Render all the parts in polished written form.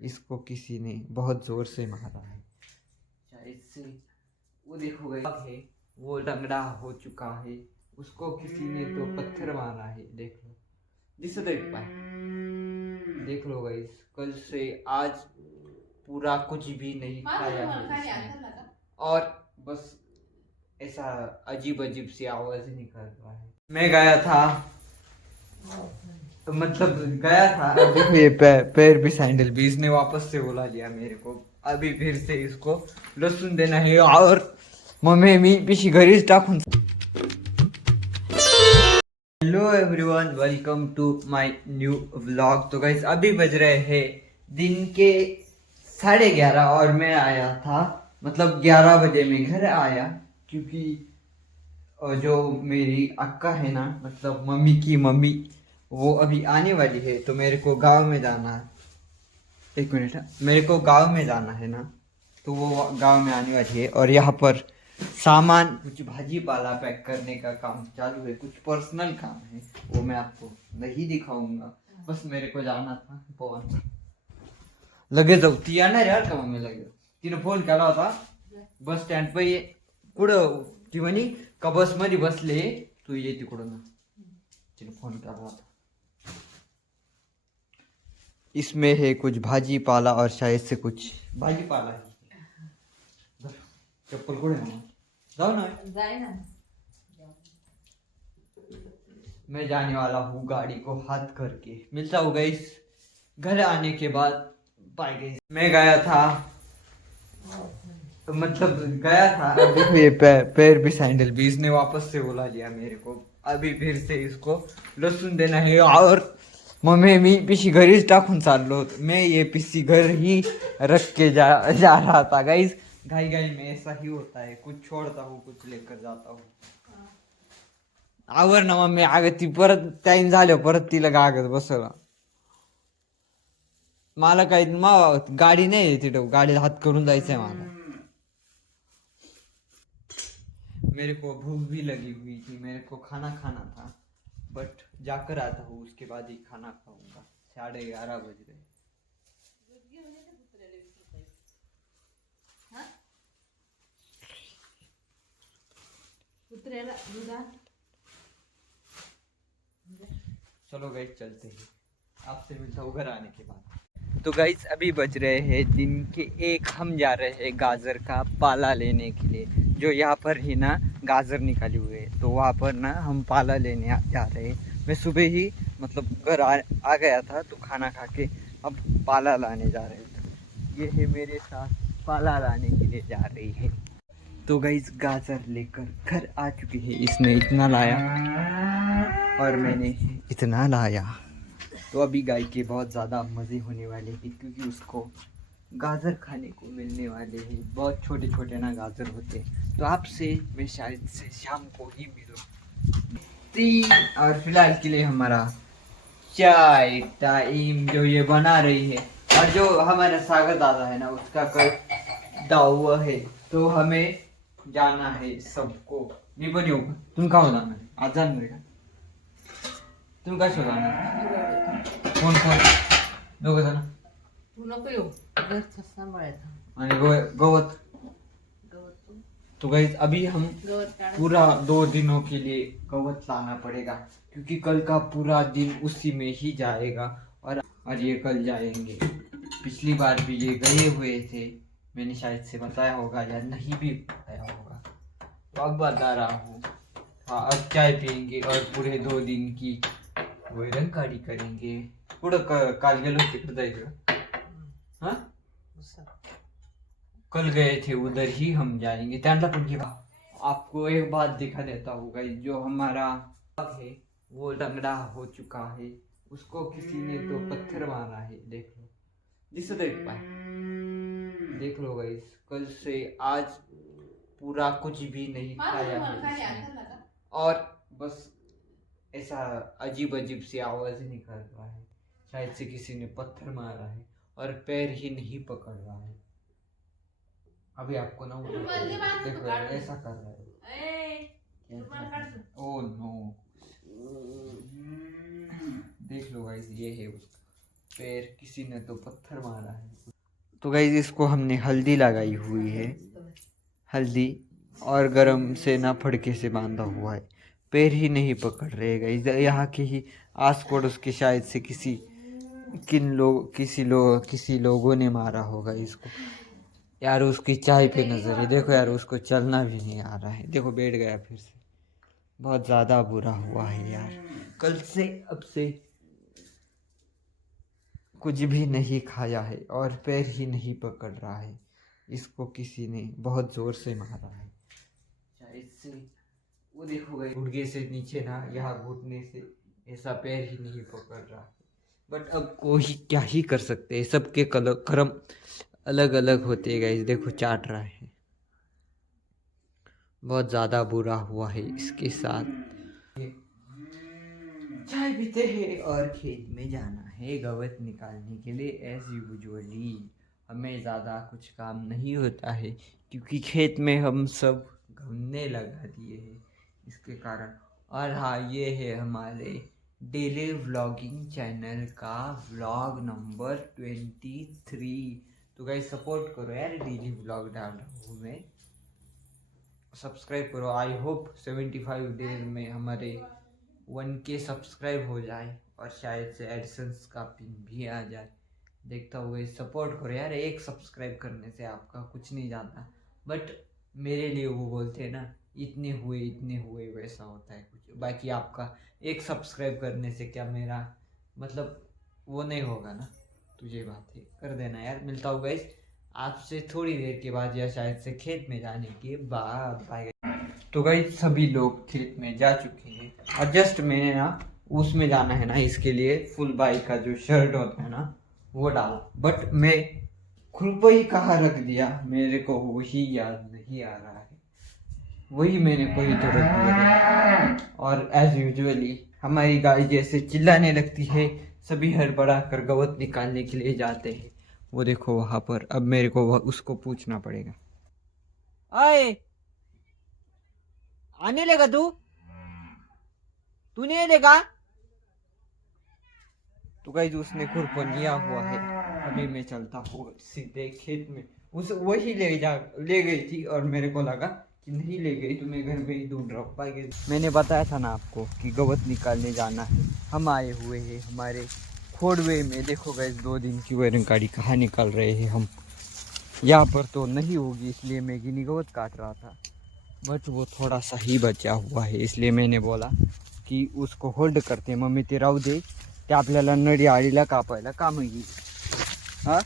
इसको किसी ने बहुत जोर से मारा है शायद से। वो देखो गाइस है, वो लंगड़ा हो चुका है, उसको किसी ने तो पत्थर मारा है। देख लो, जिससे देख पाए, देख लो गाइस, कल से आज पूरा कुछ भी नहीं खाया है इसने, और बस ऐसा अजीब अजीब सी आवाज निकल रहा है। मैं गया था, तो मतलब गया था, देखो ये पैर भी सैंडल भी, इसने वापस से बुला लिया मेरे को। अभी फिर से इसको लहसुन देना है, और मम्मी मी पिशी घरीच टाकून। Hello everyone, welcome to my new vlog. तो गाइस अभी बज रहे हैं दिन के 11:30 और मैं आया था, मतलब 11 बजे मैं घर आया, क्योंकि जो मेरी अक्का है ना, मतलब मम्मी की मम्मी, वो अभी आने वाली है, तो मेरे को गांव में जाना है। एक मिनट, मेरे को गांव में जाना है ना, तो वो गांव में आने वाली है, और यहाँ पर सामान कुछ भाजी पाला पैक करने का काम चालू है, कुछ पर्सनल काम है, वो मैं आपको नहीं दिखाऊंगा। बस मेरे को जाना था पवन लगे जाऊ ती येणार यार का मम्मी लगे, तिने फोन केला होता बस स्टँड पे ये, कुठं ती म्हणी का बस मध्ये बसले, तू ये तिकडून, तिने फोन केला होता। इसमें है कुछ भाजी पाला और शायद से कुछ भाजी पाला है। चप्पल कुठे आहे मग? जाओ ना, जाए ना। मैं जाने वाला हूँ गाड़ी को हाथ करके, मिलता हूँ गाइस घर आने के बाद। Bye guys. मैं गया था, तो मतलब गया था, देखो ये पैर भी सैंडल भी, इसने वापस से बुला लिया मेरे को। अभी फिर से इसको लहसुन देना है, और मम्मी मी पिशी घरीच टाकून चाललो होतो। मैं ये पिसी घर ही रख के जा रहा था गाइस। घाई घाई में ऐसा ही होता है, कुछ छोड़ता हूँ कुछ लेकर जाता हूँ। आवर ना मम्मी, अगं ती परत टाइम झाल्यावर परत तिला गागत बसवला। मला काही मग गाडी नाही तिथं, गाडीला हात करून जायचंय मला। मेरे को भूख भी लगी हुई थी, मेरे को खाना खाना था, बट जाकर आता हूँ उसके बाद ही खाना खाऊंगा। 11:30 बज रहे। कुत्र्याला दुधा चलो गाइस चलते हैं, आपसे मिलता हूँ घर आने के बाद। तो गाइस अभी बज रहे हैं दिन के 1, हम जा रहे हैं गाजर का पाला लेने के लिए। जो यहाँ पर ही ना गाजर निकाली हुई है, तो वहाँ पर ना हम पाला लेने जा रहे हैं। मैं सुबह ही मतलब घर आ गया था, तो खाना खा के अब पाला लाने जा रहे थे। ये है मेरे साथ पाला लाने के लिए जा रही है। तो गाइस गाजर लेकर घर आ चुकी है, इसने इतना लाया और मैंने इतना लाया। तो अभी गाय के बहुत ज़्यादा मज़े होने वाले हैं, क्योंकि उसको गाजर खाने को मिलने वाले हैं। बहुत छोटे छोटे ना गाजर होते हैं। तो आपसे मैं शायद से शाम को ही मिलूँ। और फिलहाल के लिए हमारा चाय टाइम जो ये बना रही है, और जो हमारा सागर दादा है ना, उसका कल दावा है, तो हमें जाना है सबको। मी पण येऊ का? तुम्ही का जाणार आहे? आज जाणार आहे का? तुम्ही काय जाणार? कोण कोण? दोघं जण? तू नको येऊ, घरचं सांभाळायचं. आणि गवत। गवत तो गाइस अभी हम गवत काढ. पूरा 2 दिनों के लिए गवत लाना पड़ेगा, क्योंकि कल का पूरा दिन उसी में ही जाएगा, और ये कल जाएंगे। पिछली बार भी ये गए हुए थे, मैंने शायद से बताया होगा या नहीं भी बताया होगा, तो अब बता रहा हूँ। हाँ, अब चाय पियेंगे और पूरे 2 दिन की वैरंकाड़ी करेंगे। कुठं काल गेलो तिकडं जायचं? हाँ, कल गए थे उधर ही हम जाएंगे। त्यांना पण घेवा। आपको एक बात दिखा देता हूँ गाइस, जो हमारा है वो लंगड़ा हो चुका है, उसको किसी ने तो पत्थर मारा है। देख लो, जिससे देख पाए, देख लो गाइस, कल से आज पूरा कुछ भी नहीं खाया है इसने, और बस ऐसा अजीब अजीब सी आवाज निकल रहा है, शायद से किसी ने पत्थर मारा है, और पैर ही नहीं पकड़ रहा है। अभी आपको ना देखो ऐसा कर रहा है। ओह नो, देख लो गाइस, ये है उसका। पैर किसी ने तो पत्थर मारा है। तो गाइस इसको हमने हल्दी लगाई हुई है, हल्दी, और गरम से ना फड़के से बांधा हुआ है। पैर ही नहीं पकड़ रहे गाइस, यहाँ के ही आस पड़ोस के शायद से किसी लोगों ने मारा होगा इसको। यार उसकी चाय पे नजर है, देखो यार उसको चलना भी नहीं आ रहा है, देखो बैठ गया फिर से। बहुत ज़्यादा बुरा हुआ है यार, कल से अब से कुछ भी नहीं खाया है और पैर ही नहीं पकड़ रहा है। इसको किसी ने बहुत ज़ोर से मारा है शायद से। वो देखो गए घुटने से नीचे ना, यहाँ घुटने से ऐसा पैर ही नहीं पकड़ रहा है। बट अब कोई क्या ही कर सकते हैं, सबके कर्म अलग अलग होते हैं गाइस। देखो चाट रहा है, बहुत ज़्यादा बुरा हुआ है इसके साथ। चाय पीते हैं और खेत में जाना है गवत निकालने के लिए। एज यूजुअली हमें ज़्यादा कुछ काम नहीं होता है क्योंकि खेत में हम सब घूमने लगा दिए हैं इसके कारण। और हाँ, ये है हमारे डेली व्लॉगिंग चैनल का व्लॉग नंबर 23। तो गाइस सपोर्ट करो यार, डेली व्लॉग डाल रहा हूँ मैं, सब्सक्राइब करो। आई होप 75 डेज में हमारे 1K सब्सक्राइब हो जाए और शायद से एडिसन्स का पिन भी आ जाए। देखता हुआ सपोर्ट करो यार, एक सब्सक्राइब करने से आपका कुछ नहीं जाता। बट मेरे लिए वो बोलते हैं ना, इतने हुए वैसा होता है कुछ। बाकी आपका एक सब्सक्राइब करने से क्या मेरा मतलब वो नहीं होगा ना, तुझे बात है, कर देना यार। मिलता हूँ गाइस आपसे थोड़ी देर के बाद या शायद से खेत में जाने के बाद। बाय। तो गाइस सभी लोग खेत में जा चुके हैं और जस्ट मैंने ना उसमें जाना है ना, इसके लिए फुल बाई का जो शर्ट होता है ना वो डाला। बट मैं खुरपई कहाँ रख दिया मेरे को वही याद नहीं आ रहा है, वही मैंने कोई तो रख दिया। और एज यूजुअली हमारी गाय जैसे चिल्लाने लगती है, सभी हड़बड़ा कर गवत निकालने के लिए जाते हैं। वो देखो वहां पर, अब मेरे को उसको पूछना पड़ेगा। आए आने लेगा तू नहीं लेगा? तो गाइस उसने खुरपन लिया हुआ है, अभी मैं चलता हूँ सीधे खेत में। उस वही ले गई थी और मेरे को लगा कि नहीं ले गई, तो मैं घर में ही ढूंढ रहा हूँ। मैंने बताया था ना आपको कि गवत निकालने जाना है, हम आए हुए हैं हमारे खोड़वे में। देखो गाइस 2 दिन की वायरिंग गाड़ी कहाँ निकाल रहे हैं हम। यहाँ पर तो नहीं होगी इसलिए मैं गिनी गवत काट रहा था, बट वो थोड़ा सा ही बचा हुआ है इसलिए मैंने बोला की उसको होल्ड करते। मम्मी ते राहू दे, ते आपल्याला नडी आळीला कापायला काम येईल। हा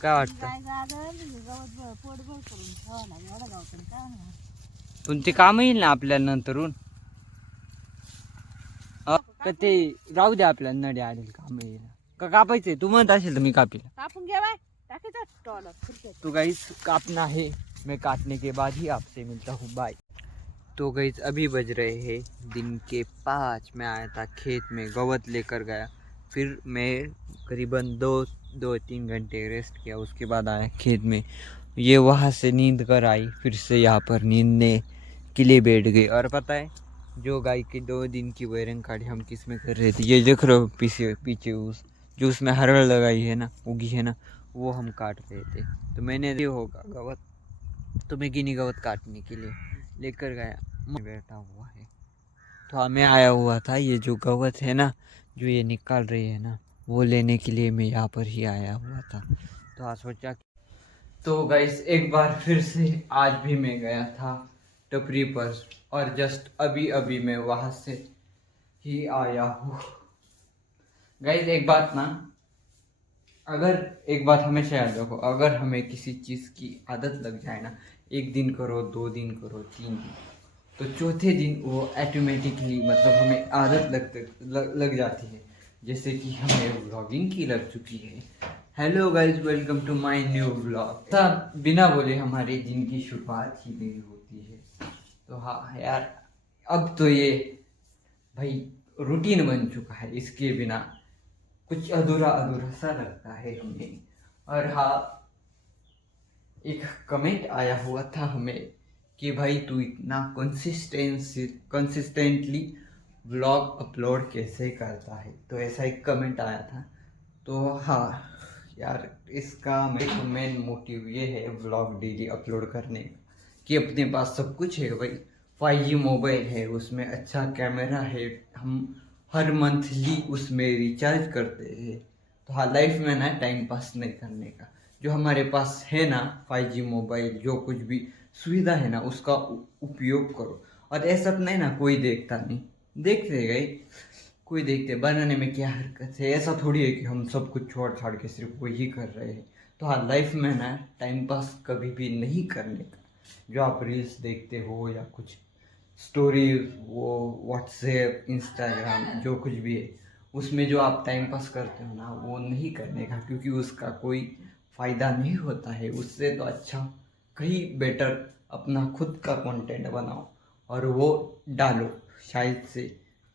काय वाटतं? पण ते काम येईल ना आपल्याला नंतरून, का ते राहू दे आपल्याला नडी आळीला काम येईल का कापायचंय? तू म्हणत असेल तर मी कापील। कापून घे बाय, टाकायचा टॉलर। तो गाइस काटना है, मैं काटने के बाद ही आपसे मिलता हूँ, बाय। तो गाइस अभी बज रहे हैं दिन के 5। मैं आया था खेत में, गवत लेकर गया, फिर मैं करीबन 2-3 घंटे रेस्ट किया, उसके बाद आया खेत में। ये वहाँ से नींद कर आई, फिर से यहाँ पर नींदने के लिए बैठ गई। और पता है जो गाय के 2 दिन की वायरिंग काटी हम किस में कर रहे थे, ये देख रहे हो पीछे जो उसमें हरड़ लगाई है ना, उगी है ना, वो हम काट रहे थे। तो मैंने दिया होगा गवत, तो मैं गिनी गवत काटने के लिए लेकर गया, बैठा हुआ है। तो हमें आया हुआ था ये जो गवत है ना, जो ये निकाल रही है ना, वो लेने के लिए मैं यहाँ पर ही आया हुआ था। तो आज सोचा, तो गाइस एक बार फिर से आज भी मैं गया था टपरी पर और जस्ट अभी मैं वहाँ से ही आया हूँ। गाइस एक बात ना, अगर एक बात हमेशा याद रखो, अगर हमें किसी चीज़ की आदत लग जाए ना, 1 दिन करो, 2 दिन करो, 3 दिन, तो चौथे दिन वो ऑटोमेटिकली मतलब हमें आदत लग जाती है। जैसे कि हमें व्लॉगिंग की लग चुकी है। Hello guys, welcome to my new vlog. बिना बोले हमारे दिन की शुरुआत ही नहीं होती है। तो हाँ यार, अब तो ये भाई रूटीन बन चुका है, इसके बिना कुछ अधूरा सा लगता है हमें। और हाँ, एक कमेंट आया हुआ था हमें कि भाई तू इतना कंसिस्टेंटली व्लॉग अपलोड कैसे करता है, तो ऐसा एक कमेंट आया था। तो हाँ यार, इसका मेन मोटिव ये है व्लॉग डेली अपलोड करने का, कि अपने पास सब कुछ है भाई। 5G मोबाइल है, उसमें अच्छा कैमरा है, हम हर मंथली उसमें रिचार्ज करते हैं। तो हाँ, लाइफ में ना टाइम पास नहीं करने का, जो हमारे पास है ना 5G मोबाइल, जो कुछ भी सुविधा है ना उसका उपयोग करो। और ऐसा तो नहीं ना कोई देखता नहीं, देखते गए कोई देखते बनाने में क्या हरकत है, ऐसा थोड़ी है कि हम सब कुछ छोड़ छाड़ के सिर्फ वही कर रहे हैं। तो हाँ, लाइफ में ना टाइम पास कभी भी नहीं करने का। जो आप रील्स देखते हो या कुछ स्टोरी, वो व्हाट्सएप, इंस्टाग्राम, जो कुछ भी है, उसमें जो आप टाइम पास करते हो ना, वो नहीं करने का, क्योंकि उसका कोई फ़ायदा नहीं होता है। उससे तो अच्छा कहीं बेटर अपना खुद का कंटेंट बनाओ और वो डालो, शायद से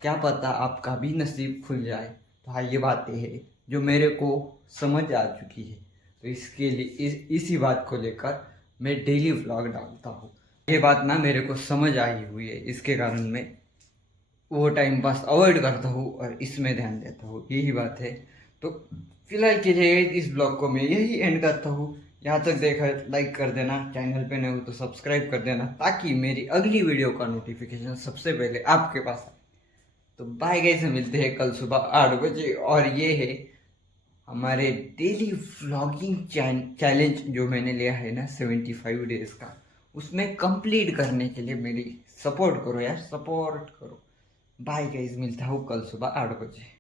क्या पता आपका भी नसीब खुल जाए। तो हाँ, ये बातें हैं जो मेरे को समझ आ चुकी है। तो इसके लिए इसी बात को लेकर मैं डेली व्लॉग डालता हूँ। ये बात ना मेरे को समझ आई हुई है, इसके कारण मैं वो टाइम पास अवॉइड करता हूँ और इसमें ध्यान देता हूँ, यही बात है। तो फिलहाल के लिए इस ब्लॉग को मैं यही एंड करता हूँ। यहाँ तक देखा, लाइक कर देना, चैनल पे नहीं हो तो सब्सक्राइब कर देना, ताकि मेरी अगली वीडियो का नोटिफिकेशन सबसे पहले आपके पास आए। तो बाय गाइस, मिलते हैं कल सुबह 8 बजे। और ये है हमारे डेली व्लॉगिंग चैलेंज जो मैंने लिया है ना 75 डेज का, उसमें कंप्लीट करने के लिए मेरी सपोर्ट करो यार, सपोर्ट करो। बाय गाइस, मिलता हूँ कल सुबह 8 बजे।